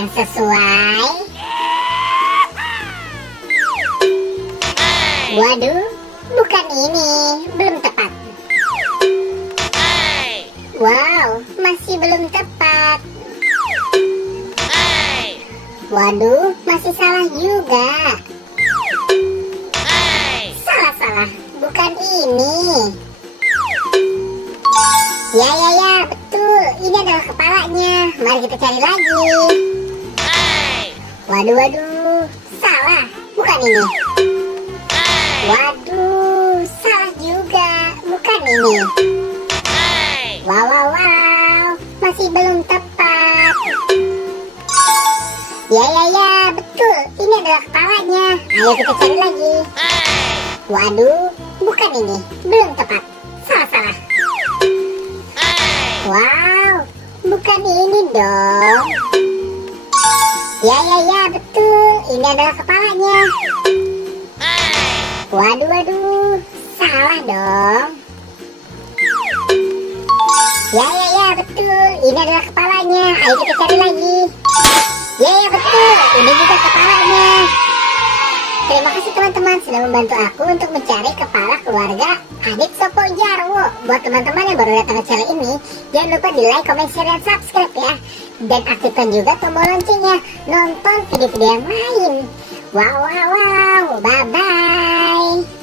yang sesuai. Waduh, bukan ini, belum tepat. Wow, masih belum tepat. Waduh, masih salah juga. Salah, bukan ini. Ya, betul. Ini adalah kepalanya. Mari kita cari lagi. Waduh, salah. Bukan ini. Waduh, salah juga. Bukan ini. Wow. Masih belum tepat. Ya, betul. Ini adalah kepalanya. Ayo kita cari lagi. Waduh, bukan ini. Belum tepat. Salah. Wow, bukan ini dong. Ya, betul. Ini adalah kepalanya. Waduh, salah dong. Ya, betul. Ini adalah kepalanya. Ayo kita cari lagi. Ya, betul. Ini juga kepalanya. Terima kasih teman-teman sudah membantu aku untuk mencari kepala keluarga Adit Sopo Jarwo. Buat teman-teman yang baru datang ke channel ini, jangan lupa di like, comment, share, dan subscribe ya. Dan aktifkan juga tombol loncengnya. Nonton video-video yang lain. Wow. Bye-bye.